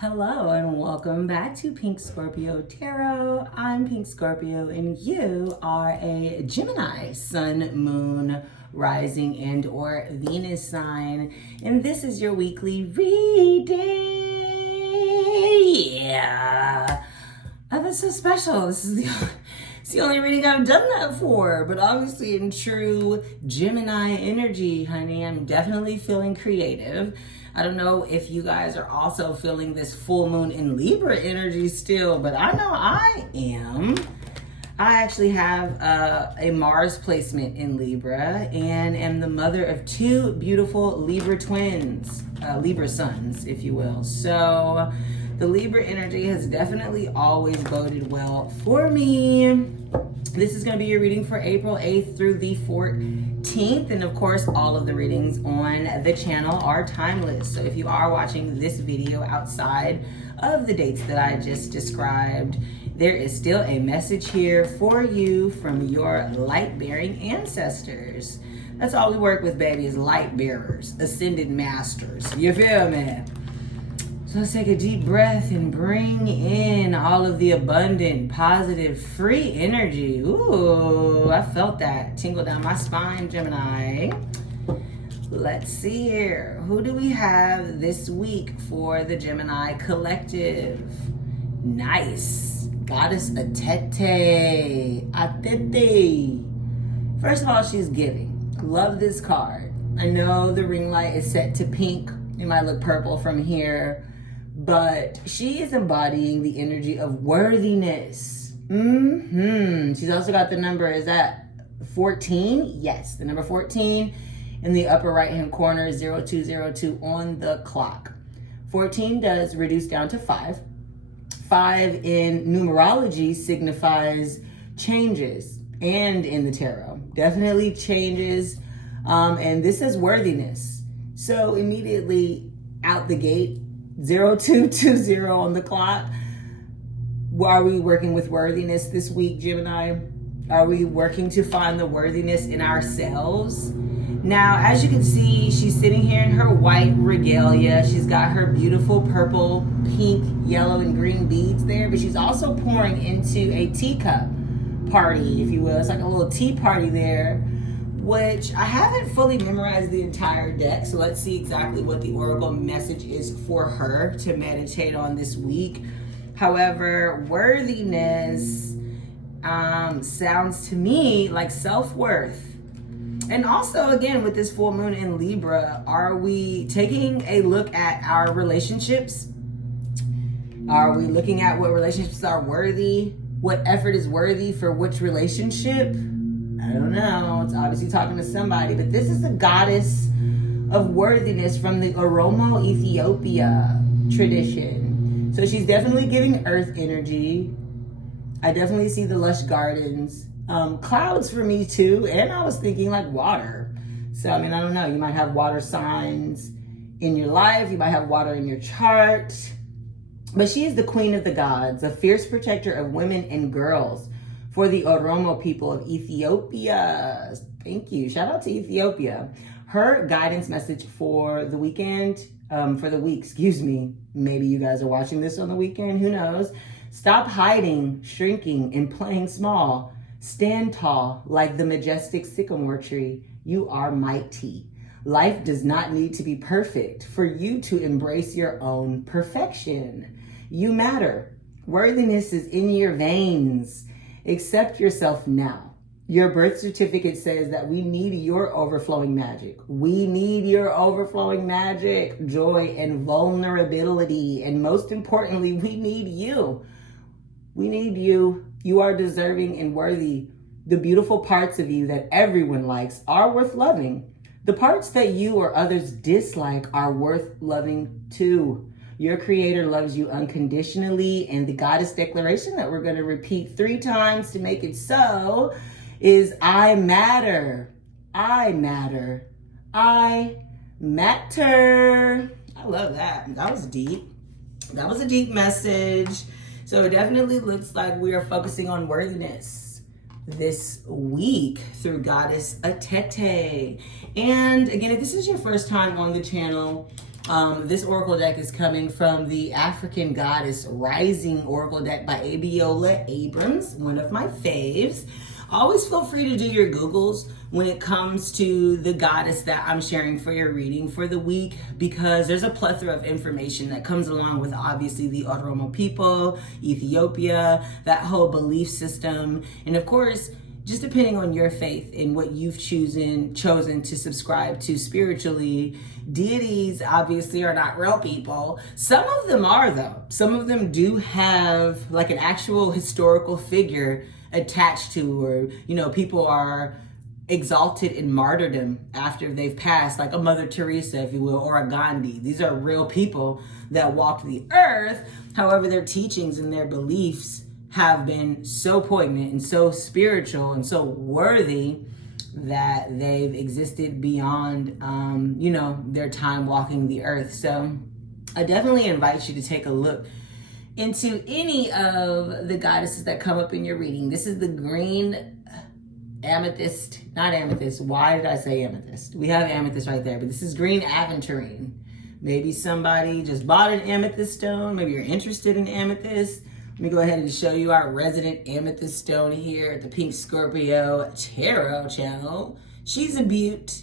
Hello and welcome back to Pink Scorpio Tarot. I'm Pink Scorpio and you are a Gemini, Sun, Moon, Rising, and or Venus sign. And this is your weekly reading. Yeah. Oh, that's so special. It's the only reading I've done that for. But obviously in true Gemini energy, honey, I'm definitely feeling creative. I don't know if you guys are also feeling this full moon in Libra energy still, but I know I am. I actually have a Mars placement in Libra and am the mother of two beautiful Libra twins, Libra sons, if you will. So the Libra energy has definitely always boded well for me. This is going to be your reading for April 8th through the 14th. And of course, all of the readings on the channel are timeless. So if you are watching this video outside of the dates that I just described, there is still a message here for you from your light-bearing ancestors. That's all we work with, baby, is light bearers, ascended masters. You feel me? So let's take a deep breath and bring in all of the abundant, positive, free energy. Ooh, I felt that tingle down my spine, Gemini. Let's see here. Who do we have this week for the Gemini collective? Nice. Goddess Atete. Atete. First of all, she's giving. Love this card. I know the ring light is set to pink. It might look purple from here. But she is embodying the energy of worthiness. She's also got the number, is that 14? Yes, the number 14 in the upper right-hand corner, 0202 on the clock. 14 does reduce down to 5. 5 in numerology signifies changes, and in the tarot, definitely changes. And this is worthiness. So immediately out the gate, 0220 on the clock. Are we working with worthiness this week, Gemini? Are we working to find the worthiness in ourselves? Now, as you can see, she's sitting here in her white regalia. She's got her beautiful purple, pink, yellow, and green beads there, but she's also pouring into a teacup party, if you will. It's like a little tea party there, which I haven't fully memorized the entire deck, so let's see exactly what the oracle message is for her to meditate on this week. However, worthiness sounds to me like self-worth. And also, again, with this full moon in Libra, are we taking a look at our relationships? Are we looking at what relationships are worthy? What effort is worthy for which relationship? I don't know. It's obviously talking to somebody, but this is the goddess of worthiness from the Oromo Ethiopia tradition. So she's definitely giving earth energy. I definitely see the lush gardens. Clouds for me too. And I was thinking like water. So, I mean, I don't know. You might have water signs in your life. You might have water in your chart. But she is the queen of the gods, a fierce protector of women and girls. For the Oromo people of Ethiopia. Thank you. Shout out to Ethiopia. Her guidance message for the weekend, for the week, excuse me. Maybe you guys are watching this on the weekend. Who knows? Stop hiding, shrinking, and playing small. Stand tall like the majestic sycamore tree. You are mighty. Life does not need to be perfect for you to embrace your own perfection. You matter. Worthiness is in your veins. Accept yourself now. Your birth certificate says that we need your overflowing magic. We need your overflowing magic, joy, and vulnerability. And most importantly, we need you. We need you. You are deserving and worthy. The beautiful parts of you that everyone likes are worth loving. The parts that you or others dislike are worth loving too. Your creator loves you unconditionally, and the goddess declaration that we're going to repeat 3 times to make it so is I matter. I matter. I matter. I love that. That was deep. That was a deep message. So it definitely looks like we are focusing on worthiness this week through Goddess Atete. And again, if this is your first time on the channel, This oracle deck is coming from the African Goddess Rising Oracle deck by Abiola Abrams, one of my faves. Always feel free to do your Googles when it comes to the goddess that I'm sharing for your reading for the week, because there's a plethora of information that comes along with obviously the Oromo people, Ethiopia, that whole belief system, and of course, just depending on your faith and what you've chosen to subscribe to spiritually, deities obviously are not real people. Some of them are though. Some of them do have like an actual historical figure attached to, or people are exalted in martyrdom after they've passed, like a Mother Teresa, if you will, or a Gandhi. These are real people that walked the earth. However, their teachings and their beliefs have been so poignant and so spiritual and so worthy that they've existed beyond, their time walking the earth. So I definitely invite you to take a look into any of the goddesses that come up in your reading. This is the green amethyst, not amethyst. Why did I say amethyst? We have amethyst right there, but this is green aventurine. Maybe somebody just bought an amethyst stone. Maybe you're interested in amethyst. Let me go ahead and show you our resident amethyst stone here at the Pink Scorpio Tarot channel. She's a beaut.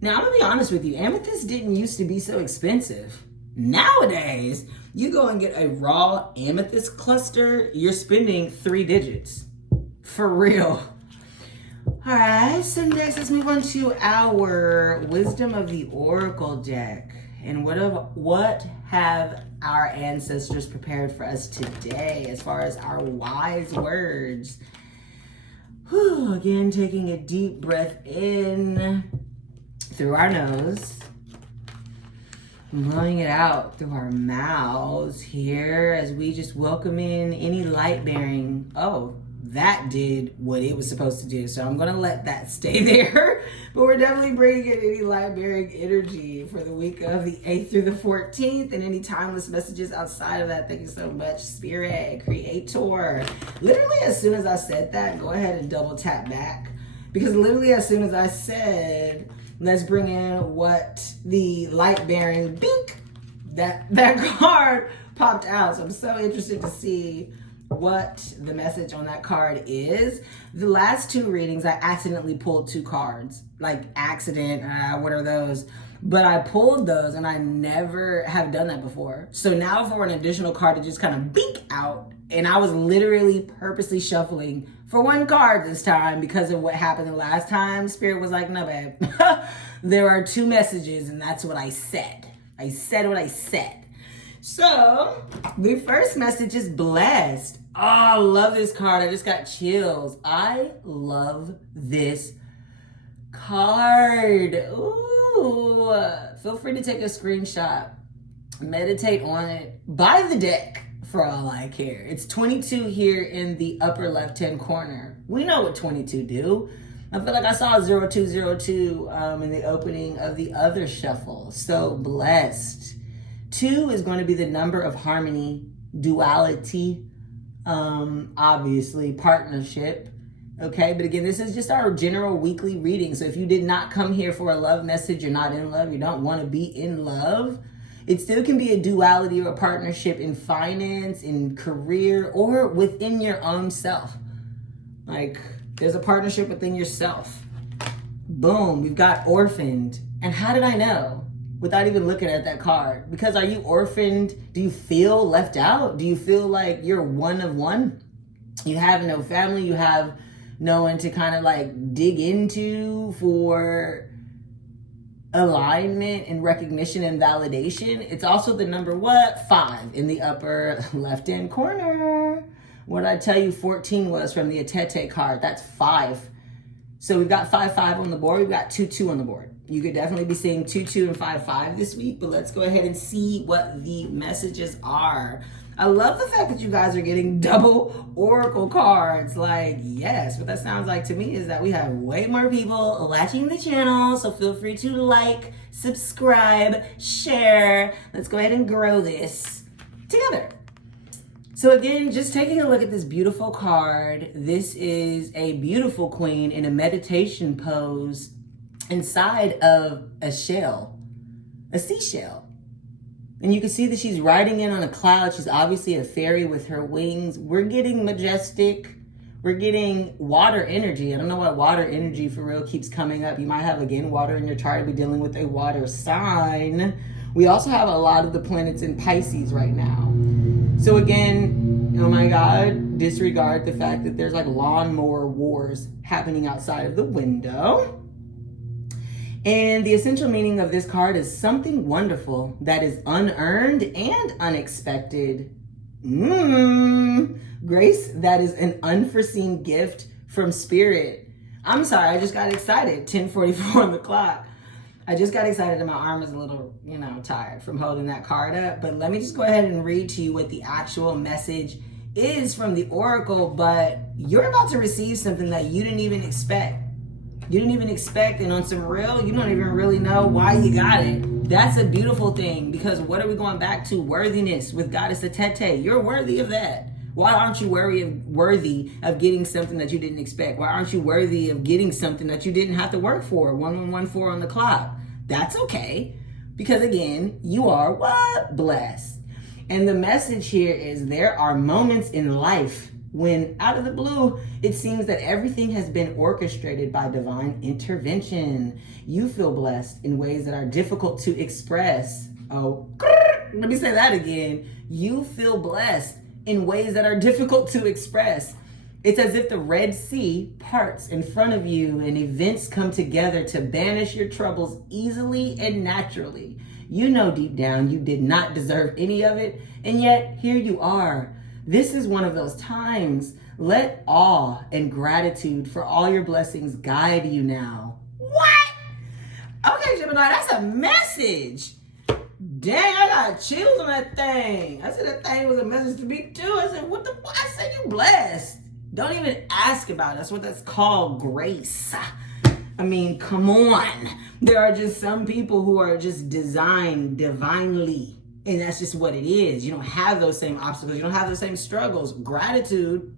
Now, I'm gonna be honest with you, amethyst didn't used to be so expensive. Nowadays, you go and get a raw amethyst cluster, you're spending 3 digits. For real. All right, so next let's move on to our Wisdom of the Oracle deck. And what have our ancestors prepared for us today as far as our wise words? Whew, again, taking a deep breath in through our nose, blowing it out through our mouths here as we just welcome in any light bearing. Oh, that did what it was supposed to do. So I'm going to let that stay there. But we're definitely bringing in any light-bearing energy for the week of the 8th through the 14th. And any timeless messages outside of that. Thank you so much, Spirit, Creator. Literally, as soon as I said that, go ahead and double tap back. Because literally, as soon as I said, let's bring in what the light-bearing, bink, that card popped out. So I'm so interested to see what the message on that card is. The last 2 readings, I accidentally pulled 2 cards. Like accident, what are those? But I pulled those and I never have done that before. So now for an additional card to just kind of bink out, and I was literally purposely shuffling for 1 card this time because of what happened the last time. Spirit was like, no, babe. There are 2 messages and that's what I said. I said what I said. So, the first message is blessed. Oh, I love this card. I just got chills. I love this card. Ooh. Feel free to take a screenshot. Meditate on it. Buy the deck for all I care. It's 22 here in the upper left-hand corner. We know what 22 do. I feel like I saw 0202 in the opening of the other shuffle. So blessed. 2 is going to be the number of harmony, duality, obviously partnership. Okay, but again, this is just our general weekly reading. So if you did not come here for a love message, you're not in love, you don't want to be in love, it still can be a duality or a partnership in finance, in career, or within your own self. Like there's a partnership within yourself. Boom, we've got orphaned. And how did I know? Without even looking at that card. Because are you orphaned? Do you feel left out? Do you feel like you're one of one? You have no family. You have no one to kind of like dig into for alignment and recognition and validation. It's also the number 5 in the upper left-hand corner. What did I tell you 14 was from the Atete card? That's 5. So we've got 5-5 on the board. We've got 2-2 on the board. You could definitely be seeing 2-2 and 5-5 this week, but let's go ahead and see what the messages are. I love the fact that you guys are getting double oracle cards. Like, yes, what that sounds like to me is that we have way more people watching the channel, so feel free to like, subscribe, share. Let's go ahead and grow this together. So again, just taking a look at this beautiful card. This is a beautiful queen in a meditation pose inside of a shell, a seashell. And you can see that she's riding in on a cloud. She's obviously a fairy with her wings. We're getting majestic. We're getting water energy. I don't know why water energy for real keeps coming up. You might have, again, water in your chart. Be dealing with a water sign. We also have a lot of the planets in Pisces right now. So again, oh my God, disregard the fact that there's like lawnmower wars happening outside of the window. And the essential meaning of this card is something wonderful that is unearned and unexpected. Grace, that is an unforeseen gift from spirit. I'm sorry, I just got excited. 10:44 on the clock. I just got excited and my arm is a little, tired from holding that card up. But let me just go ahead and read to you what the actual message is from the Oracle. But you're about to receive something that you didn't even expect. You didn't even expect, and on some real, you don't even really know why you got it. That's a beautiful thing, because what are we going back to? Worthiness with Goddess Atete. You're worthy of that. Why aren't you worthy of getting something that you didn't expect? Why aren't you worthy of getting something that you didn't have to work for? 1114 on the clock. That's okay, because again, you are what? Blessed. And the message here is there are moments in life when out of the blue, it seems that everything has been orchestrated by divine intervention. You feel blessed in ways that are difficult to express. Oh, let me say that again. You feel blessed in ways that are difficult to express. It's as if the Red Sea parts in front of you and events come together to banish your troubles easily and naturally. You know deep down you did not deserve any of it, and yet here you are. This is one of those times. Let awe and gratitude for all your blessings guide you now. What? Okay, Gemini, that's a message. Dang, I got chills on that thing. I said that thing was a message to me too. I said, what the fuck? I said you blessed. Don't even ask about it. That's what that's called, grace. I mean, come on. There are just some people who are just designed divinely. And that's just what it is. You don't have those same obstacles. You don't have those same struggles. Gratitude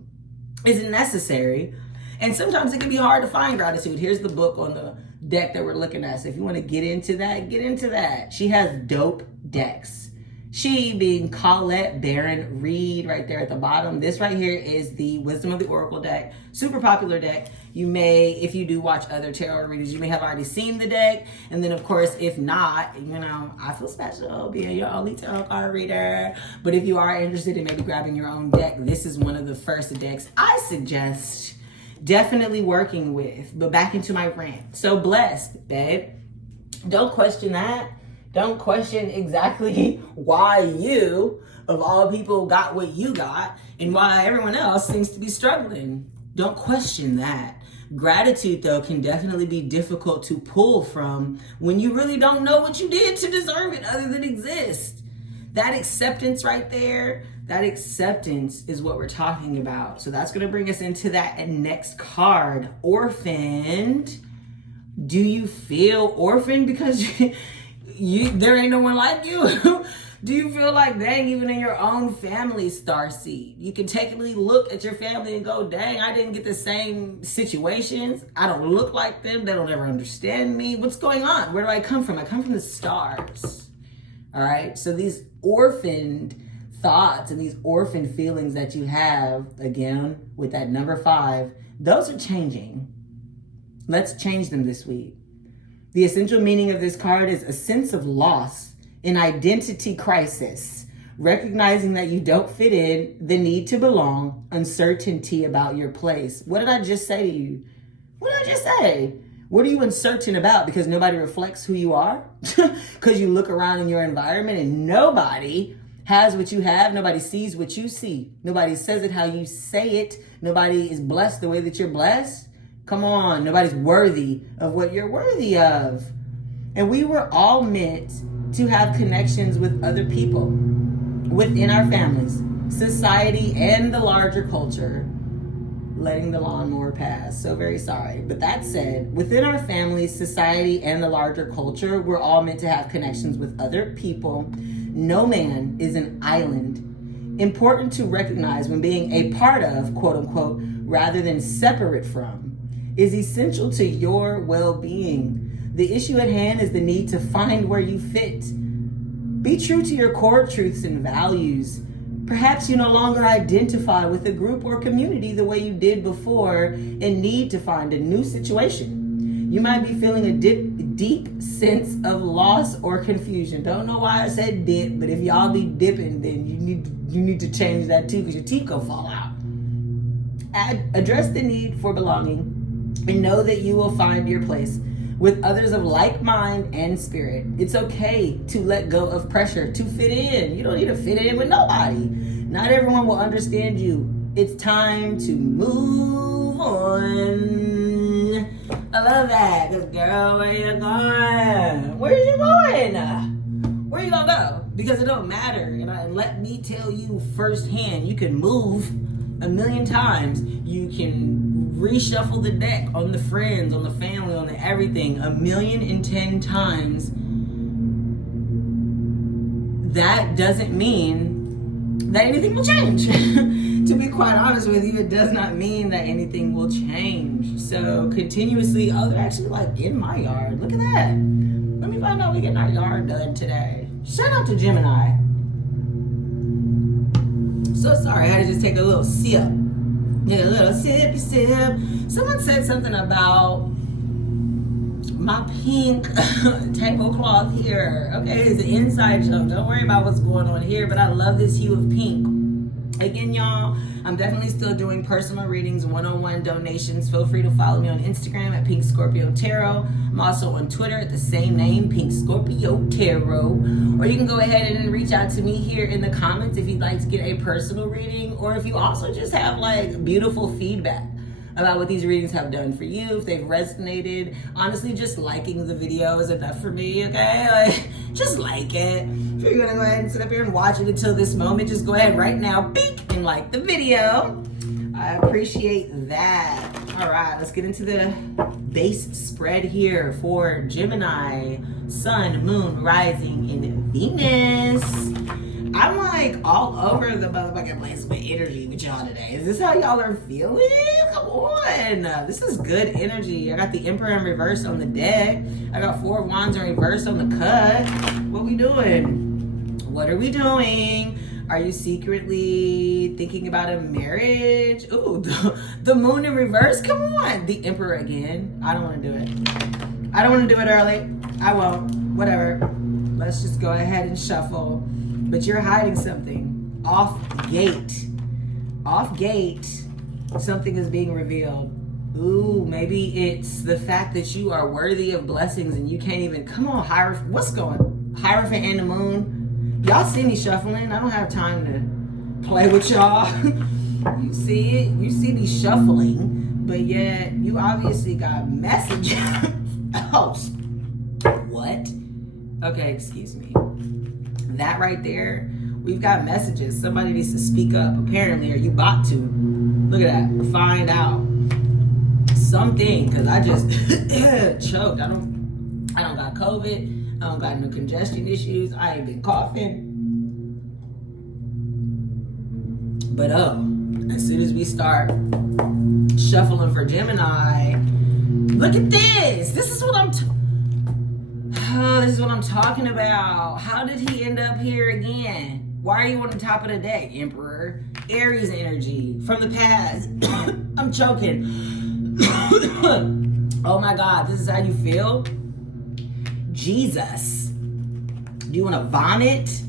isn't necessary. And sometimes it can be hard to find gratitude. Here's the book on the deck that we're looking at. So if you want to get into that, get into that. She has dope decks. She being Colette Baron Reed right there at the bottom. This right here is the Wisdom of the Oracle deck. Super popular deck. You may, if you do watch other tarot readers, you may have already seen the deck. And then, of course, if not, I feel special being your only tarot card reader. But if you are interested in maybe grabbing your own deck, this is one of the first decks I suggest definitely working with. But back into my rant. So blessed, babe. Don't question that. Don't question exactly why you, of all people, got what you got and why everyone else seems to be struggling. Don't question that. Gratitude, though, can definitely be difficult to pull from when you really don't know what you did to deserve it other than exist. That acceptance right there, that acceptance is what we're talking about. So that's going to bring us into that next card, orphaned. Do you feel orphaned because there ain't no one like you? Do you feel like, dang, even in your own family starseed, you can technically look at your family and go, dang, I didn't get the same situations. I don't look like them. They don't ever understand me. What's going on? Where do I come from? I come from the stars. All right. So these orphaned thoughts and these orphaned feelings that you have, again, with that number 5, those are changing. Let's change them this week. The essential meaning of this card is a sense of loss, an identity crisis, recognizing that you don't fit in, the need to belong, uncertainty about your place. What did I just say to you? What did I just say? What are you uncertain about? Because nobody reflects who you are? Because you look around in your environment and nobody has what you have. Nobody sees what you see. Nobody says it how you say it. Nobody is blessed the way that you're blessed. Come on, nobody's worthy of what you're worthy of. And we were all meant to have connections with other people within our families, society, and the larger culture. Letting the lawnmower pass. So very sorry. But that said, within our families, society, and the larger culture, we're all meant to have connections with other people. No man is an island. Important to recognize when being a part of, quote unquote, rather than separate from, is essential to your well-being. The issue at hand is the need to find where you fit. Be true to your core truths and values. Perhaps you no longer identify with a group or community the way you did before and need to find a new situation. You might be feeling a deep sense of loss or confusion. Don't know why I said dip, but if y'all be dipping, then you need to change that too, because your teeth gonna fall out. Address the need for belonging and know that you will find your place with others of like mind and spirit. It's okay to let go of pressure to fit in. You don't need to fit in with nobody. Not everyone will understand you. It's time to move on. I love that. Because girl, where you going? Where you going? Where you gonna go? Because it don't matter. And let me tell you firsthand, you can move a million times. You can reshuffle the deck on the friends, on the family, on the everything 1,010,000 times. That doesn't mean that anything will change. To be quite honest with you, it does not mean that anything will change. So continuously, oh, they're actually like in my yard. Look at that. Let me find out we getting our yard done today. Shout out to Gemini. So sorry, I had to just take a little sip. Yeah, a little sippy sip. Someone said something about my pink tablecloth here. Okay, it's an inside joke. Don't worry about what's going on here, but I love this hue of pink. Again, y'all, I'm definitely still doing personal readings, one-on-one donations. Feel free to follow me on Instagram at Pink Scorpio Tarot. I'm also on Twitter at the same name, Pink Scorpio Tarot. Or you can go ahead and reach out to me here in the comments if you'd like to get a personal reading, or if you also just have like beautiful feedback about what these readings have done for you, if they've resonated. Honestly, just liking the video is enough for me, okay? Like, just like it. If you're gonna go ahead and sit up here and watch it until this moment, just go ahead right now, peek, and like the video. I appreciate that. All right, let's get into the base spread here for Gemini, Sun, Moon, Rising, and Venus. I'm like all over the motherfucking place with energy with y'all today. Is this how y'all are feeling? Come on. This is good energy. I got the Emperor in reverse on the deck. I got 4 of Wands in reverse on the cut. What we doing? What are we doing? Are you secretly thinking about a marriage? Ooh, the Moon in reverse? Come on. The Emperor again. I don't want to do it. I don't want to do it early. I won't. Whatever. Let's just go ahead and shuffle. But you're hiding something. Off gate. Off gate, something is being revealed. Ooh, maybe it's the fact that you are worthy of blessings and you can't even, come on, Hierophant. What's going? Hierophant and the Moon. Y'all see me shuffling. I don't have time to play with y'all. You see it. You see me shuffling. But yet, you obviously got messages. Oh, what? Okay, excuse me. That right there, we've got messages. Somebody needs to speak up, apparently, or you about to. Look at that. Find out something, because I just choked. I don't got COVID. I don't got no congestion issues. I ain't been coughing. But as soon as we start shuffling for Gemini, look at this. This is what I'm talking about. How did he end up here again? Why are you on the top of the deck, Emperor? Aries energy from the past. I'm choking. Oh my God, this is how you feel? Jesus. Do you want to vomit?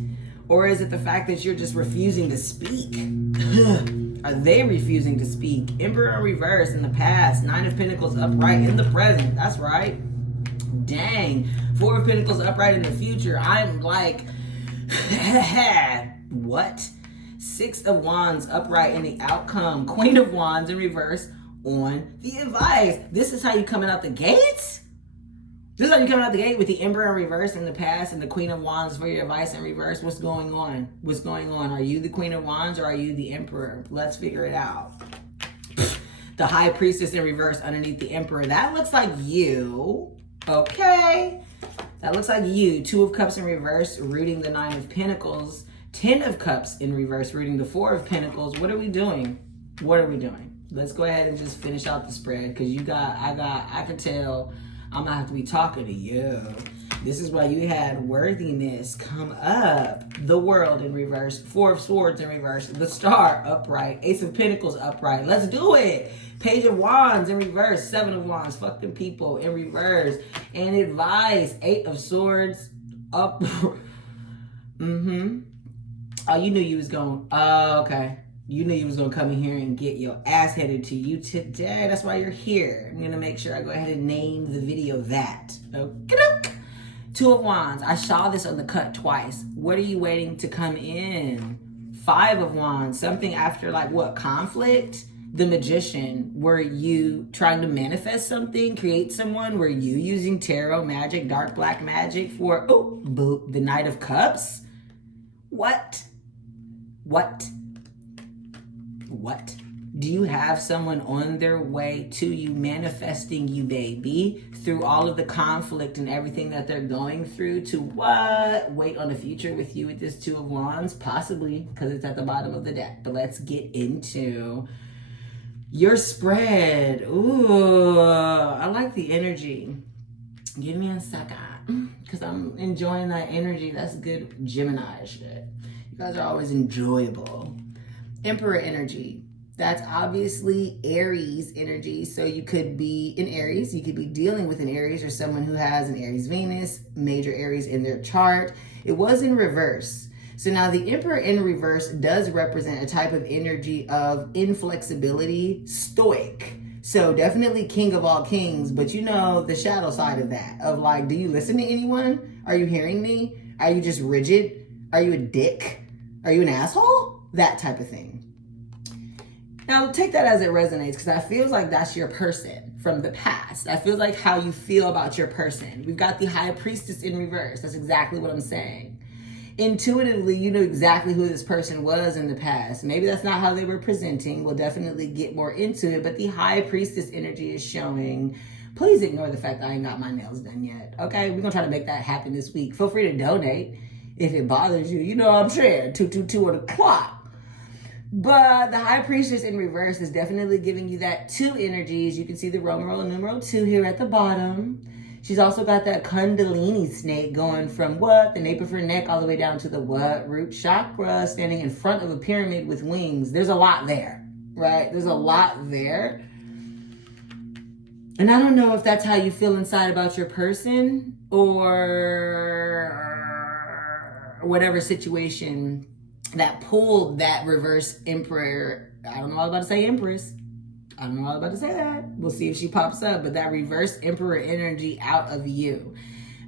Or is it the fact that you're just refusing to speak? Are they refusing to speak? Emperor in reverse in the past. 9 of Pentacles upright in the present. That's right. Dang. 4 of Pentacles upright in the future. I'm like, what? 6 of Wands upright in the outcome. Queen of Wands in reverse on the advice. This is how you coming out the gates? This is how you coming out the gate with the Emperor in reverse in the past and the Queen of Wands for your advice in reverse. What's going on? What's going on? Are you the Queen of Wands or are you the Emperor? Let's figure it out. The High Priestess in reverse underneath the Emperor. That looks like you. Okay. That looks like you. 2 of Cups in reverse, rooting the 9 of Pentacles. 10 of Cups in reverse, rooting the 4 of Pentacles. What are we doing? What are we doing? Let's go ahead and just finish out the spread because I can tell I'm gonna have to be talking to you. This is why you had worthiness come up. The world in reverse. Four of Swords in reverse. The Star upright. Ace of Pentacles upright. Let's do it. Page of Wands in reverse. Seven of Wands. Fuck them people in reverse. And advice. Eight of Swords up. Oh, you knew you was going. Oh, okay. You knew you was going to come in here and get your ass headed to you today. That's why you're here. I'm going to make sure I go ahead and name the video that. Okay. Two of Wands. I saw this on the cut twice. What are you waiting to come in? Five of Wands. Something after like what? Conflict? The Magician. Were you trying to manifest something? Create someone? Were you using tarot magic, dark black magic for, oh, boop, the Knight of Cups? What? Do you have someone on their way to you, manifesting you, baby, through all of the conflict and everything that they're going through to what? Wait on the future with you with this Two of Wands? Possibly, because it's at the bottom of the deck. But let's get into your spread. Ooh, I like the energy. Give me a second, because I'm enjoying that energy. That's good Gemini shit. You guys are always enjoyable. Emperor energy. That's obviously Aries energy. So you could be in Aries. You could be dealing with an Aries or someone who has an Aries Venus, major Aries in their chart. It was in reverse. So now the Emperor in reverse does represent a type of energy of inflexibility, stoic. So definitely king of all kings, but you know the shadow side of that, of like, do you listen to anyone? Are you hearing me? Are you just rigid? Are you a dick? Are you an asshole? That type of thing. Now, take that as it resonates, because I feel like that's your person from the past. I feel like how you feel about your person. We've got the High Priestess in reverse. That's exactly what I'm saying. Intuitively, you know exactly who this person was in the past. Maybe that's not how they were presenting. We'll definitely get more into it. But the High Priestess energy is showing. Please ignore the fact that I ain't got my nails done yet. Okay? We're going to try to make that happen this week. Feel free to donate if it bothers you. You know what I'm saying? 222 on the clock. But the High Priestess in reverse is definitely giving you that two energies. You can see the Roman roll numeral 2 here at the bottom. She's also got that Kundalini snake going from what? The nape of her neck all the way down to the what? Root chakra, standing in front of a pyramid with wings. There's a lot there, right? There's a lot there. And I don't know if that's how you feel inside about your person or whatever situation that pulled that reverse emperor. I don't know all about to say empress. I don't know all about to say that. We'll see if she pops up. But that reverse emperor energy out of you.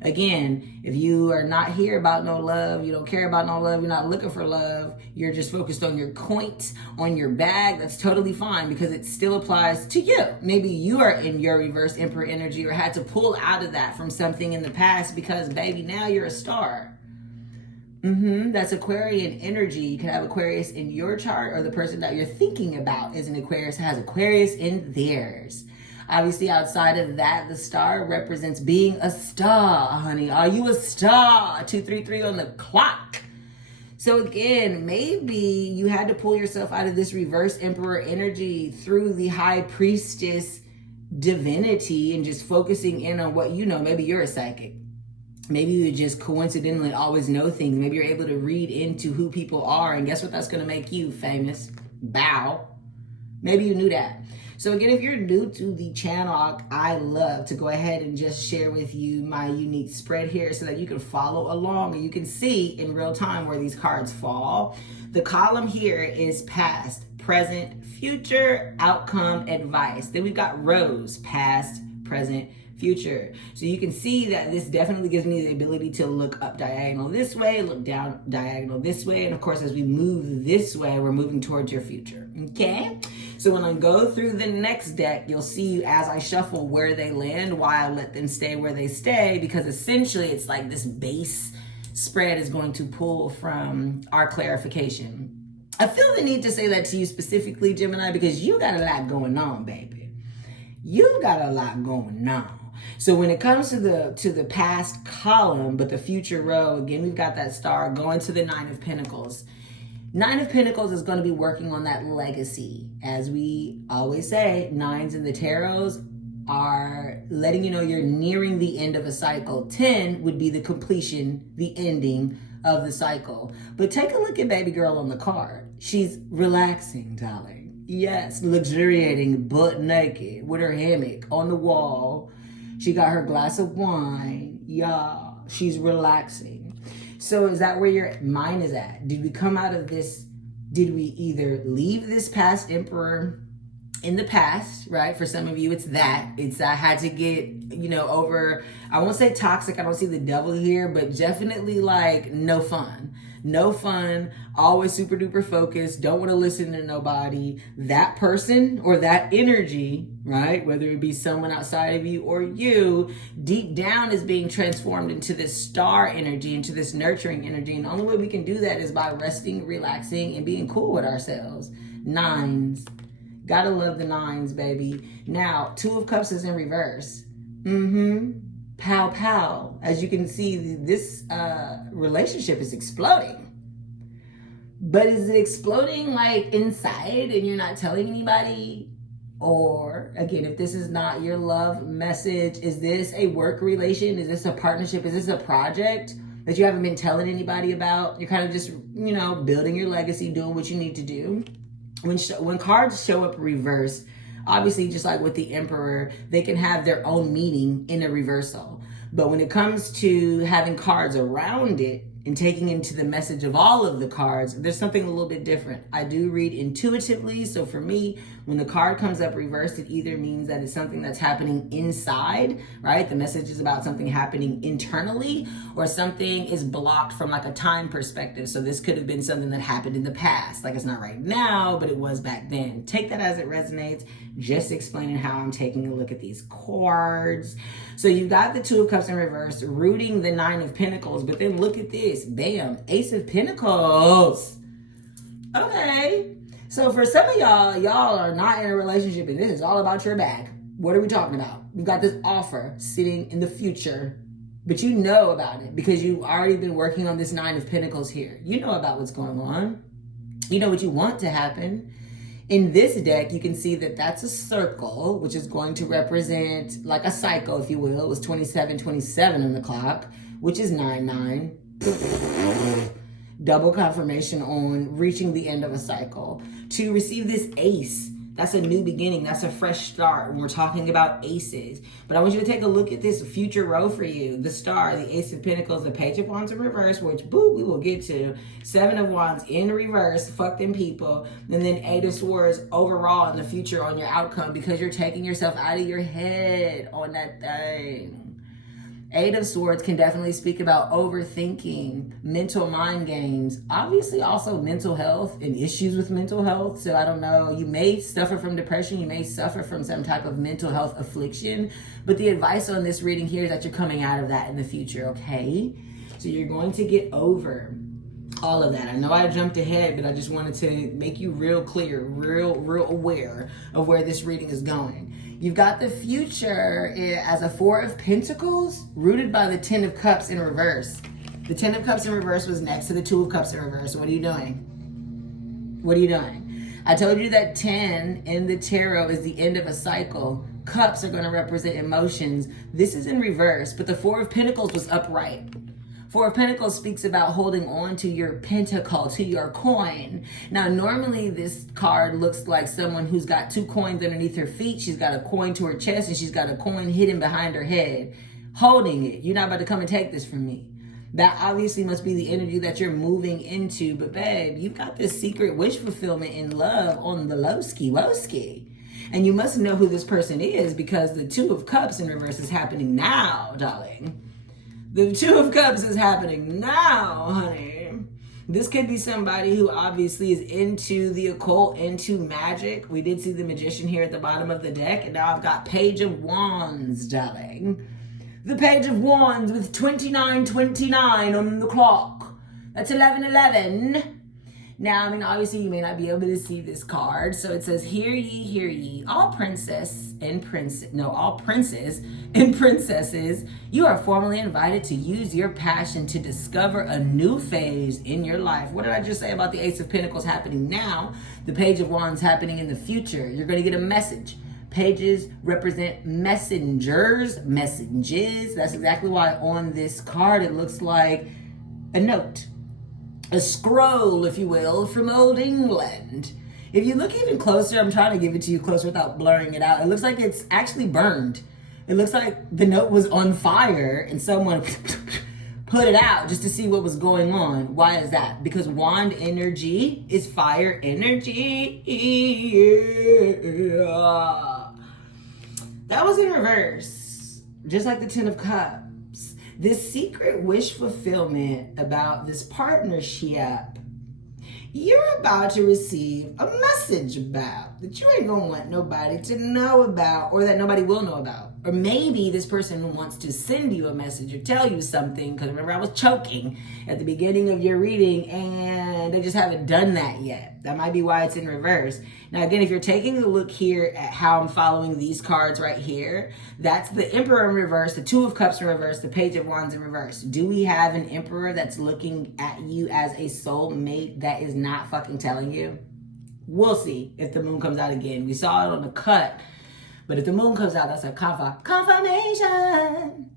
Again, if you are not here about no love, you don't care about no love, you're not looking for love, you're just focused on your coint, on your bag, that's totally fine, because it still applies to you. Maybe you are in your reverse emperor energy or had to pull out of that from something in the past because, baby, now you're a star. That's Aquarian energy. You can have Aquarius in your chart, or the person that you're thinking about is an Aquarius, has Aquarius in theirs. Obviously, outside of that, the star represents being a star, honey. Are you a star? 233 on the clock. So again, maybe you had to pull yourself out of this reverse emperor energy through the High Priestess divinity and just focusing in on what you know. Maybe you're a psychic. Maybe you just coincidentally always know things. Maybe you're able to read into who people are. And guess what? That's going to make you famous. Bow. Maybe you knew that. So again, if you're new to the channel, I love to go ahead and just share with you my unique spread here so that you can follow along and you can see in real time where these cards fall. The column here is past, present, future, outcome, advice. Then we've got rows, past, present, future. So you can see that this definitely gives me the ability to look up diagonal this way, look down diagonal this way. And of course, as we move this way, we're moving towards your future. Okay? So when I go through the next deck, you'll see as I shuffle where they land, why I let them stay where they stay, because essentially it's like this base spread is going to pull from our clarification. I feel the need to say that to you specifically, Gemini, because you got a lot going on, baby. You got a lot going on. So when it comes to the past column, but the future row, again, we've got that star going to the Nine of Pentacles. Nine of Pentacles is going to be working on that legacy. As we always say, nines in the tarots are letting you know you're nearing the end of a cycle. 10 would be the completion, the ending of the cycle. But take a look at baby girl on the card. She's relaxing, darling. Yes, luxuriating, butt naked, with her hammock on the wall. She got her glass of wine. Yeah, she's relaxing. So is that where your mind is at? Did we come out of this? Did we either leave this past emperor in the past, right? For some of you, it's I had to get, over, I won't say toxic, I don't see the devil here, but definitely like no fun, always super duper focused, don't want to listen to nobody. That person or that energy, right? Whether it be someone outside of you or you, deep down is being transformed into this star energy, into this nurturing energy. And the only way we can do that is by resting, relaxing, and being cool with ourselves. 9s. Gotta love the 9s, baby. Now, 2 of Cups is in reverse. Pow, pow. As you can see, this relationship is exploding. But is it exploding like inside and you're not telling anybody? Or, again, if this is not your love message, is this a work relation? Is this a partnership? Is this a project that you haven't been telling anybody about? You're kind of just, building your legacy, doing what you need to do. When cards show up reverse, obviously just like with the Emperor, they can have their own meaning in a reversal. But when it comes to having cards around it and taking into the message of all of the cards, there's something a little bit different. I do read intuitively. So for me, when the card comes up reversed, it either means that it's something that's happening inside, right? The message is about something happening internally, or something is blocked from like a time perspective. So this could have been something that happened in the past. Like it's not right now, but it was back then. Take that as it resonates. Just explaining how I'm taking a look at these cards. So you got the 2 of Cups in reverse, rooting the 9 of Pentacles, but then look at this. Bam, Ace of Pentacles. Okay. So for some of y'all are not in a relationship and this is all about your bag. What are we talking about? We've got this offer sitting in the future, but you know about it because you've already been working on this 9 of Pentacles here. You know about what's going on. You know what you want to happen. In this deck, you can see that that's a circle, which is going to represent like a cycle, if you will. It was 27 on the clock, which is 9-9. Double confirmation on reaching the end of a cycle. To receive this ace, that's a new beginning. That's a fresh start when we're talking about aces. But I want you to take a look at this future row for you. The star, the Ace of Pentacles, the Page of Wands in reverse, which, boo, we will get to. 7 of Wands in reverse, fuck them people. And then 8 of Swords overall in the future on your outcome because you're taking yourself out of your head on that thing. 8 of Swords can definitely speak about overthinking, mental mind games, obviously also mental health and issues with mental health. So I don't know, you may suffer from depression, you may suffer from some type of mental health affliction, but the advice on this reading here is that you're coming out of that in the future, okay? So you're going to get over all of that. I know I jumped ahead, but I just wanted to make you real clear, real aware of where this reading is going. You've got the future as a 4 of Pentacles, rooted by the 10 of Cups in reverse. The 10 of Cups in reverse was next to the 2 of Cups in reverse. What are you doing? What are you doing? I told you that 10 in the tarot is the end of a cycle. Cups are going to represent emotions. This is in reverse, but the 4 of Pentacles was upright. 4 of Pentacles speaks about holding on to your pentacle, to your coin. Now, normally this card looks like someone who's got 2 coins underneath her feet. She's got a coin to her chest and she's got a coin hidden behind her head, holding it. You're not about to come and take this from me. That obviously must be the energy that you're moving into. But babe, you've got this secret wish fulfillment in love on the lowski-woski. And you must know who this person is because the 2 of Cups in reverse is happening now, darling. The 2 of Cups is happening now, honey. This could be somebody who obviously is into the occult, into magic. We did see the Magician here at the bottom of the deck, and now I've got Page of Wands, darling. The Page of Wands with 29 on the clock. That's 11. Now, I mean, obviously you may not be able to see this card. So it says, hear ye, all princes and princesses, you are formally invited to use your passion to discover a new phase in your life. What did I just say about the Ace of Pentacles happening now? The Page of Wands happening in the future. You're going to get a message. Pages represent messengers, messages. That's exactly why on this card it looks like a note, a scroll, if you will, from old England. If you look even closer, I'm trying to give it to you closer without blurring it out. It looks like it's actually burned. It looks like the note was on fire and someone put it out just to see what was going on. Why is that? Because wand energy is fire energy. That was in reverse, just like the Ten of Cups. This secret wish fulfillment about this partnership you're about to receive a message about that you ain't gonna want nobody to know about, or that nobody will know about. Or maybe this person wants to send you a message or tell you something, because remember I was choking at the beginning of your reading and they just haven't done that yet. That might be why it's in reverse. Now again, if you're taking a look here at how I'm following these cards right here, that's the Emperor in reverse, the Two of Cups in reverse, the Page of Wands in reverse. Do we have an Emperor that's looking at you as a soulmate that is not fucking telling you? We'll see if the moon comes out again. We saw it on the cut, but if the moon comes out, that's a confirmation.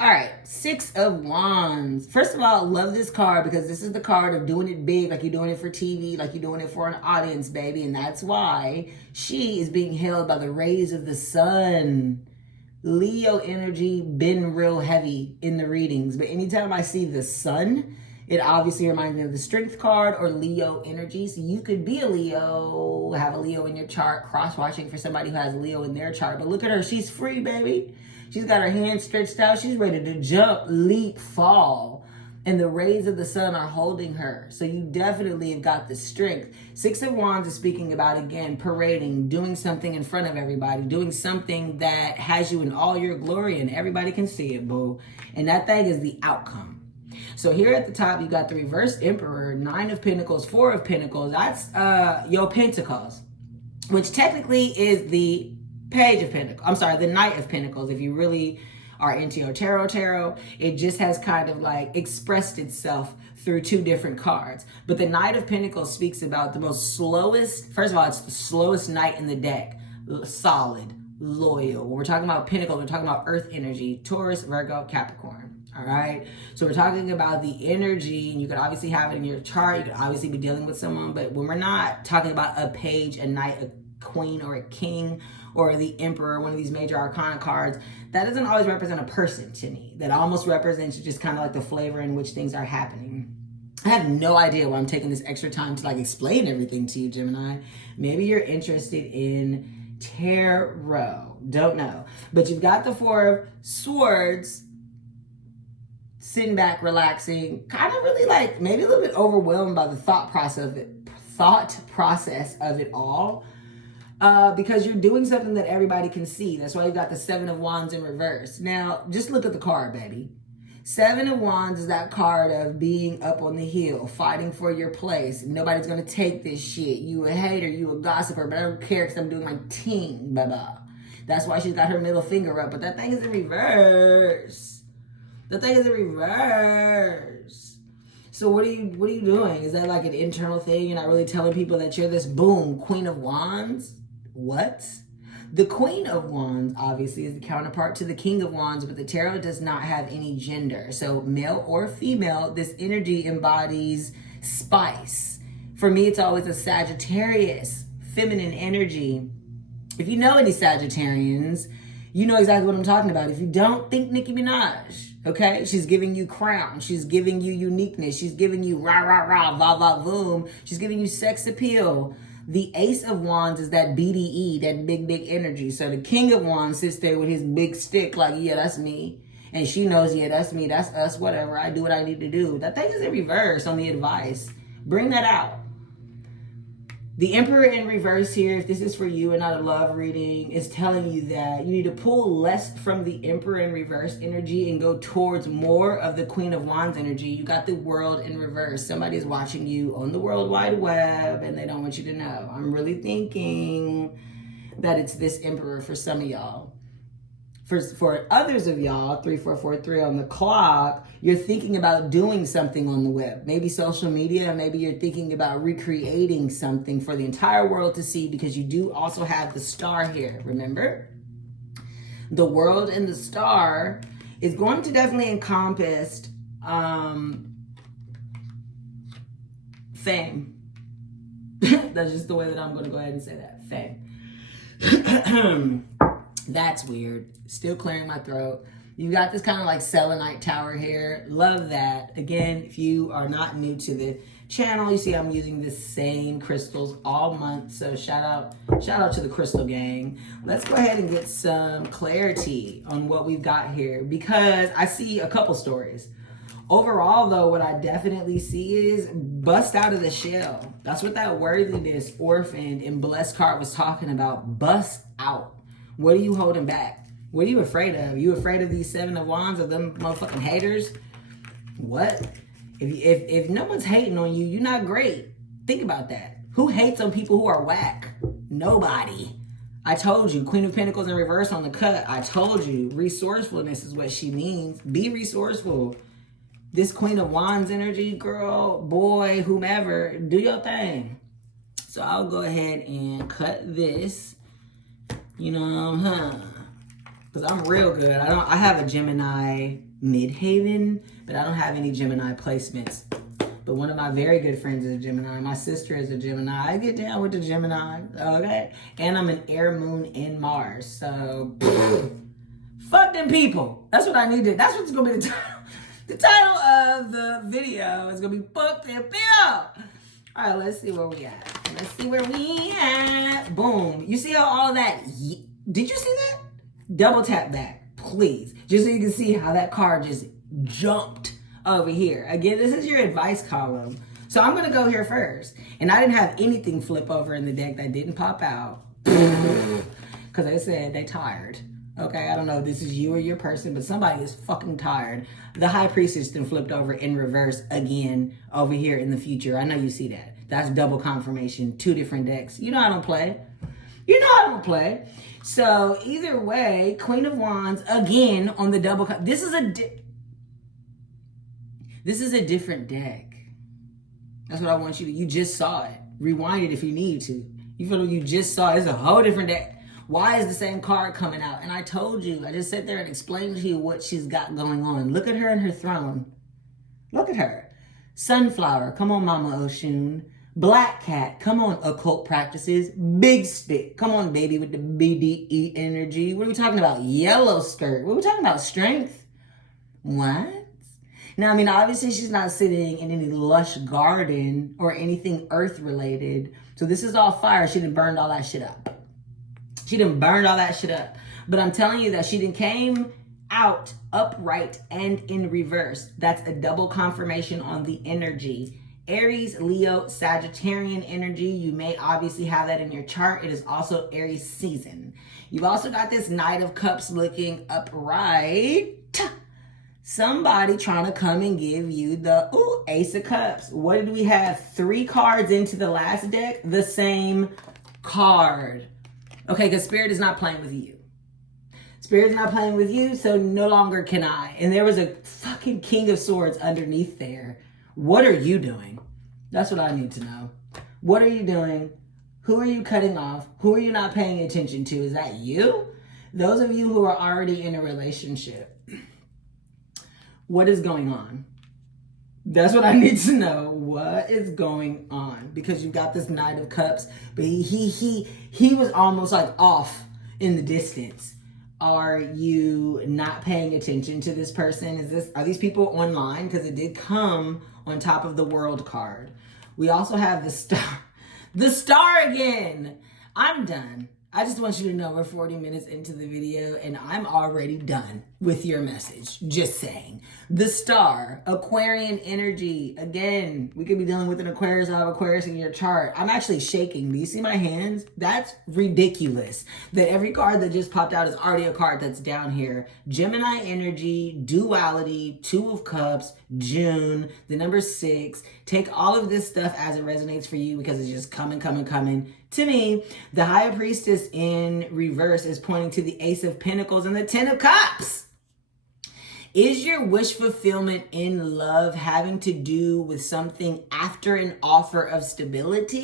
All right, Six of Wands. First of all, I love this card because this is the card of doing it big, like you're doing it for TV, like you're doing it for an audience, baby. And that's why she is being held by the rays of the sun. Leo energy been real heavy in the readings, but anytime I see the sun, it obviously reminds me of the Strength card or Leo energy. So you could be a Leo, have a Leo in your chart, cross-watching for somebody who has Leo in their chart. But look at her, she's free, baby. She's got her hands stretched out. She's ready to jump, leap, fall. And the rays of the sun are holding her. So you definitely have got the strength. Six of Wands is speaking about, again, parading, doing something in front of everybody, doing something that has you in all your glory and everybody can see it, boo. And that thing is the outcome. So here at the top, you got the reverse Emperor, Nine of Pentacles, Four of Pentacles. That's your Pentacles, which technically is the Page of Pentacles. I'm sorry, the Knight of Pentacles. If you really are into your tarot, it just has kind of like expressed itself through two different cards. But the Knight of Pentacles speaks about the most slowest, first of all, it's the slowest knight in the deck. Solid, loyal. When we're talking about Pentacles, we're talking about Earth energy, Taurus, Virgo, Capricorn. All right. So we're talking about the energy, and you could obviously have it in your chart. You could obviously be dealing with someone, but when we're not talking about a page, a knight, a queen, or a king, or the Emperor, one of these major arcana cards, that doesn't always represent a person to me. That almost represents just kind of like the flavor in which things are happening. I have no idea why I'm taking this extra time to like explain everything to you, Gemini. Maybe you're interested in tarot. Don't know. But you've got the Four of Swords, sitting back, relaxing, kind of really like maybe a little bit overwhelmed by the thought process of it all. Because you're doing something that everybody can see. That's why you got the Seven of Wands in reverse. Now, just look at the card, baby. Seven of Wands is that card of being up on the hill, fighting for your place. Nobody's going to take this shit. You a hater, you a gossiper, but I don't care because I'm doing my team, blah. That's why she's got her middle finger up. But that thing is in reverse. The thing is in reverse. So what are you doing? Is that like an internal thing? You're not really telling people that you're this, boom, Queen of Wands? What? The Queen of Wands, obviously, is the counterpart to the King of Wands, but the tarot does not have any gender. So male or female, this energy embodies spice. For me, it's always a Sagittarius, feminine energy. If you know any Sagittarians, you know exactly what I'm talking about. If you don't, think Nicki Minaj, okay? She's giving you crown. She's giving you uniqueness. She's giving you rah, rah, rah, va, va, voom. She's giving you sex appeal. The Ace of Wands is that BDE, that big energy. So the King of Wands sits there with his big stick like, yeah, that's me. And she knows, yeah, that's me, that's us, whatever. I do what I need to do. That thing is in reverse on the advice. Bring that out. The Emperor in reverse here, if this is for you and not a love reading, is telling you that you need to pull less from the Emperor in reverse energy and go towards more of the Queen of Wands energy. You got the World in reverse. Somebody's watching you on the World Wide Web and they don't want you to know. I'm really thinking that it's this Emperor for some of y'all. For others of y'all, 3443 on the clock, you're thinking about doing something on the web. Maybe social media, maybe you're thinking about recreating something for the entire world to see, because you do also have the star here, remember? The world and the star is going to definitely encompass fame. That's just the way that I'm going to go ahead and say that. Fame. That's weird. Still clearing my throat. You got this kind of like selenite tower here. Love that. Again, if you are not new to the channel, you see I'm using the same crystals all month. So shout out to the crystal gang. Let's go ahead and get some clarity on what we've got here, because I see a couple stories. Overall, though, what I definitely see is bust out of the shell. That's what that worthiness, orphaned, and blessed card was talking about. Bust out. What are you holding back? What are you afraid of? You afraid of these Seven of Wands, of them motherfucking haters? What? If no one's hating on you, you're not great. Think about that. Who hates on people who are whack? Nobody. I told you, Queen of Pentacles in reverse on the cut. I told you, resourcefulness is what she means. Be resourceful. This Queen of Wands energy, girl, boy, whomever, do your thing. So I'll go ahead and cut this. You know, because I'm real good. I have a Gemini midhaven, but I don't have any Gemini placements. But one of my very good friends is a Gemini. My sister is a Gemini. I get down with the Gemini, okay? And I'm an air, moon, in Mars. So, fuck them people. That's what I needed. That's what's going to be the title. The title of the video is going to be Fuck them people. All right, let's see where we at. Let's see where we at. Boom. You see how all of that, did you see that? Double tap that, please. Just so you can see how that card just jumped over here. Again, this is your advice column. So I'm going to go here first. And I didn't have anything flip over in the deck that didn't pop out. Because they said they tired. Okay, I don't know if this is you or your person, but somebody is fucking tired. The High Priestess then flipped over in reverse again over here in the future. I know you see that. That's double confirmation. 2 different decks. You know I don't play. You know I don't play. So either way, Queen of Wands again on the double. This is a different deck. That's what I want you to. You just saw it. Rewind it if you need to. You feel like you just saw it. It's a whole different deck. Why is the same card coming out? And I told you, I just sat there and explained to you what she's got going on. Look at her in her throne. Look at her. Sunflower, come on, Mama Oshun. Black cat, come on, occult practices. Big stick, come on, baby, with the BDE energy. What are we talking about? Yellow skirt. What are we talking about? Strength? What? Now, I mean, obviously she's not sitting in any lush garden or anything earth related. So this is all fire. She done burned all that shit up. She done burned all that shit up. But I'm telling you that she done came out upright and in reverse. That's a double confirmation on the energy. Aries, Leo, Sagittarian energy. You may obviously have that in your chart. It is also Aries season. You've also got this Knight of Cups looking upright. Somebody trying to come and give you the Ace of Cups. What did we have? 3 cards into the last deck? The same card. Okay, because Spirit is not playing with you. Spirit's not playing with you, so no longer can I. And there was a fucking King of Swords underneath there. What are you doing? That's what I need to know. What are you doing? Who are you cutting off? Who are you not paying attention to? Is that you? Those of you who are already in a relationship. What is going on? That's what I need to know. What is going on? Because you've got this Knight of Cups, but he was almost like off in the distance. Are you not paying attention to this person? Are these people online? Because it did come on top of the World card. We also have the Star. The Star again. I'm done. I just want you to know we're 40 minutes into the video and I'm already done. with your message. Just saying. The star, Aquarian energy. Again, we could be dealing with an Aquarius. I have Aquarius in your chart. I'm actually shaking. Do you see my hands? That's ridiculous. That every card that just popped out is already a card that's down here. Gemini energy, duality, Two of Cups, June, the number 6. Take all of this stuff as it resonates for you because it's just coming. To me, the High Priestess in reverse is pointing to the Ace of Pentacles and the 10 of Cups. Is your wish fulfillment in love having to do with something after an offer of stability?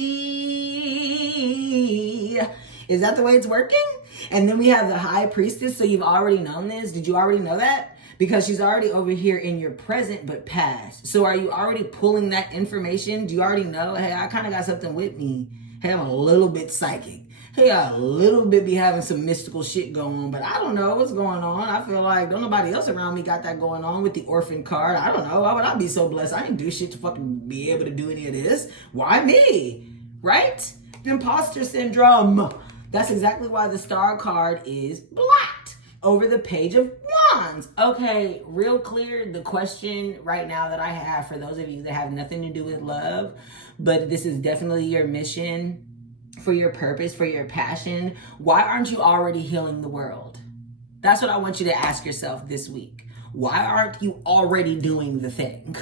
Is that the way it's working? And then we have the High Priestess, so you've already known this. Did you already know that? Because she's already over here in your present but past. So are you already pulling that information? Do you already know, hey, I kind of got something with me. Hey, I'm a little bit psychic. Hey, I a little bit be having some mystical shit going on, but I don't know what's going on. I feel like don't nobody else around me got that going on with the orphan card. I don't know. Why would I be so blessed? I didn't do shit to fucking be able to do any of this. Why me? Right? Imposter syndrome. That's exactly why the star card is blocked over the Page of Wands. Okay, real clear, the question right now that I have for those of you that have nothing to do with love, but this is definitely your mission, for your purpose, for your passion, why aren't you already healing the world? That's what I want you to ask yourself this week. Why aren't you already doing the thing?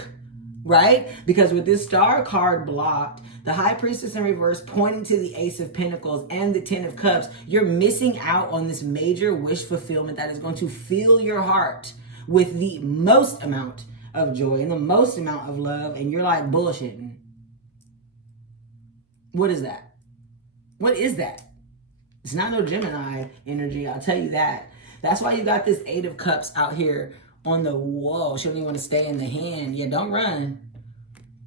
Right? Because with this star card blocked, the High Priestess in reverse pointing to the Ace of Pentacles and the 10 of Cups, you're missing out on this major wish fulfillment that is going to fill your heart with the most amount of joy and the most amount of love, and you're like bullshitting. What is that? What is that? It's not no Gemini energy, I'll tell you that. That's why you got this 8 of Cups out here on the wall. She don't even want to stay in the hand. Yeah, don't run.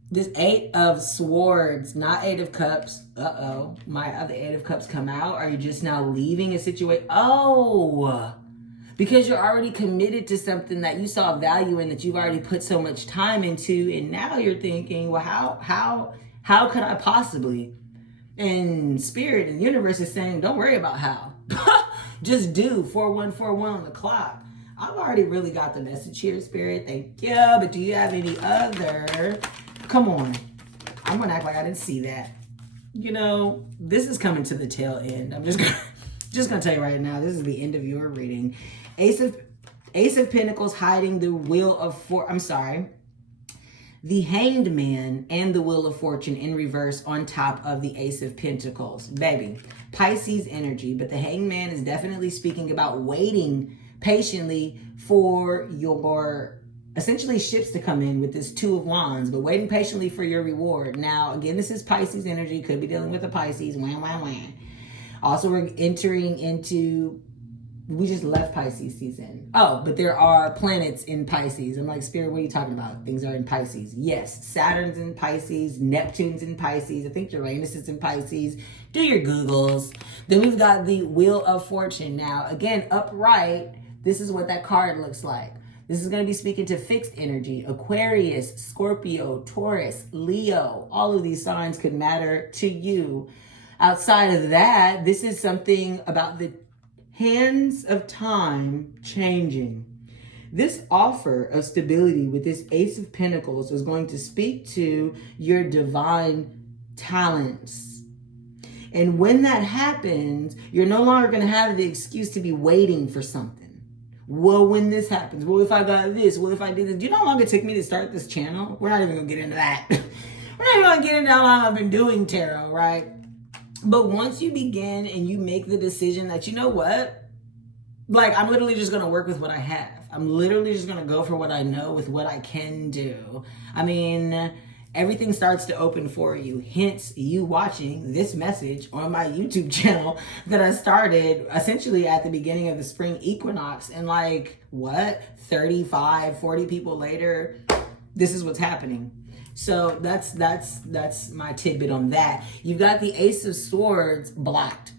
This 8 of Swords, not 8 of Cups. Uh-oh. My other 8 of Cups come out. Are you just now leaving a situation? Oh, because you're already committed to something that you saw value in, that you've already put so much time into, and now you're thinking, well, how could I possibly? And Spirit and the universe is saying, don't worry about how. Just do 4141 on the clock. I've already really got the message here, Spirit. Thank you. But do you have any other? Come on. I'm going to act like I didn't see that. You know, this is coming to the tail end. I'm just gonna tell you right now, this is the end of your reading. Ace of Pentacles hiding the Wheel of the Hanged Man and the Wheel of Fortune in reverse on top of the Ace of Pentacles. Baby, Pisces energy, but the Hanged Man is definitely speaking about waiting patiently for your, essentially, ships to come in with this 2 of Wands, but waiting patiently for your reward. Now, again, this is Pisces energy. Could be dealing with a Pisces. Wham. Also, we're entering into, we just left Pisces season. Oh, but there are planets in Pisces. I'm like, Spirit, what are you talking about? Things are in Pisces. Yes, Saturn's in Pisces, Neptune's in Pisces. I think Uranus is in Pisces. Do your Googles. Then we've got the Wheel of Fortune. Now, again, upright, this is what that card looks like. This is going to be speaking to fixed energy. Aquarius, Scorpio, Taurus, Leo. All of these signs could matter to you. Outside of that, this is something about the hands of time changing. This offer of stability with this Ace of Pentacles is going to speak to your divine talents. And when that happens, you're no longer going to have the excuse to be waiting for something. Well, when this happens, well, if I got this, well, if I did this. Do you know how long it took me to start this channel? We're not even going to get into that. We're not even going to get into how long I've been doing tarot, right? But once you begin and you make the decision that, you know what? Like, I'm literally just going to work with what I have. I'm literally just going to go for what I know with what I can do. I mean, everything starts to open for you. Hence, you watching this message on my YouTube channel that I started essentially at the beginning of the spring equinox. And like, what? 35, 40 people later, this is what's happening. So that's my tidbit on that. You've got the Ace of Swords blocked.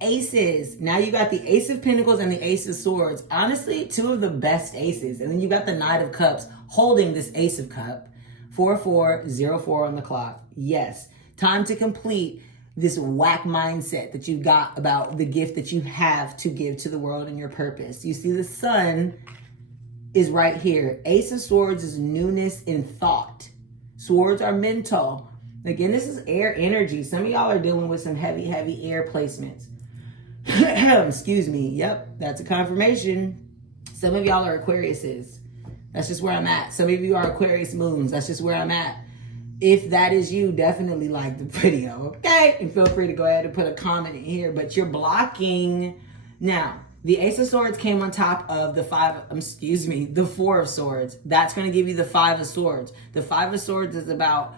Aces. Now you got the Ace of Pentacles and the Ace of Swords. Honestly, 2 of the best aces. And then you got the Knight of Cups holding this Ace of Cup. 4404 on the clock. Yes. Time to complete this whack mindset that you've got about the gift that you have to give to the world and your purpose. You see, the sun is right here. Ace of Swords is newness in thought. Swords are mental. Again, this is air energy. Some of y'all are dealing with some heavy, heavy air placements. Excuse me. Yep, that's a confirmation. Some of y'all are Aquariuses. That's just where I'm at. Some of you are Aquarius moons. That's just where I'm at. If that is you, definitely like the video, okay? And feel free to go ahead and put a comment in here, but you're blocking. Now, the Ace of Swords came on top of the the Four of Swords. That's going to give you the Five of Swords. The Five of Swords is about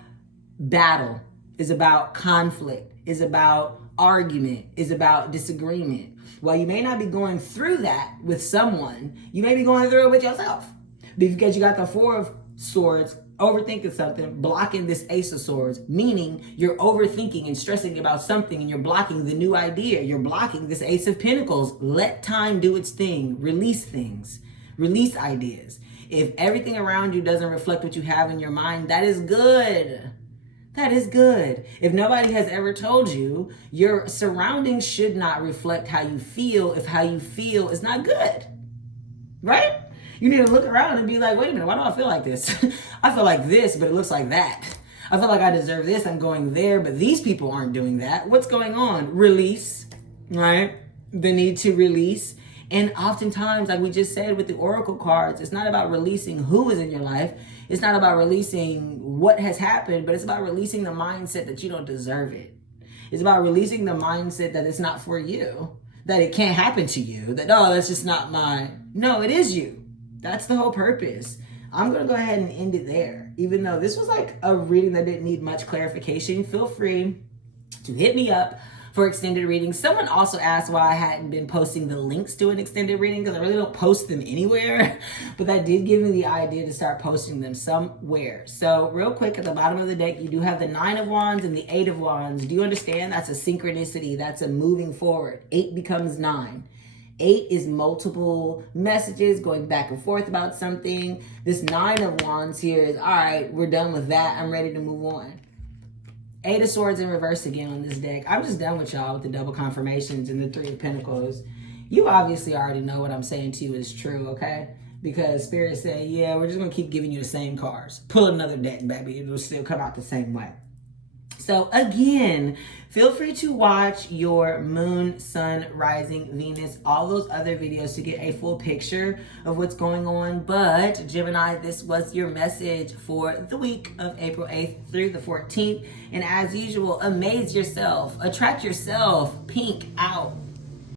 battle, is about conflict, is about argument, is about disagreement. While you may not be going through that with someone, you may be going through it with yourself. Because you got the Four of Swords overthinking something, blocking this Ace of Swords, meaning you're overthinking and stressing about something and you're blocking the new idea. You're blocking this Ace of Pentacles. Let time do its thing. Release things. Release ideas. If everything around you doesn't reflect what you have in your mind, that is good. That is good. If nobody has ever told you, your surroundings should not reflect how you feel if how you feel is not good. Right? You need to look around and be like, wait a minute, why do I feel like this? I feel like this, but it looks like that. I feel like I deserve this, I'm going there, but these people aren't doing that. What's going on? Release, right? The need to release. And oftentimes, like we just said with the Oracle cards, it's not about releasing who is in your life. It's not about releasing what has happened, but it's about releasing the mindset that you don't deserve it. It's about releasing the mindset that it's not for you, that it can't happen to you, that, oh, that's just not mine. No, it is you. That's the whole purpose. I'm going to go ahead and end it there. Even though this was like a reading that didn't need much clarification, feel free to hit me up for extended readings. Someone also asked why I hadn't been posting the links to an extended reading, because I really don't post them anywhere. But that did give me the idea to start posting them somewhere. So real quick, at the bottom of the deck, you do have the Nine of Wands and the Eight of Wands. Do you understand? That's a synchronicity. That's a moving forward. 8 becomes 9. 8 is multiple messages going back and forth about something. This Nine of Wands here is, all right, we're done with that. I'm ready to move on. 8 of Swords in reverse again on this deck. I'm just done with y'all with the double confirmations and the 3 of Pentacles. You obviously already know what I'm saying to you is true, okay? Because Spirit said, yeah, we're just going to keep giving you the same cards. Pull another deck, baby. It'll still come out the same way. So again, feel free to watch your moon, sun, rising, Venus, all those other videos to get a full picture of what's going on. But Gemini, this was your message for the week of April 8th through the 14th. And as usual, amaze yourself, attract yourself, pink out.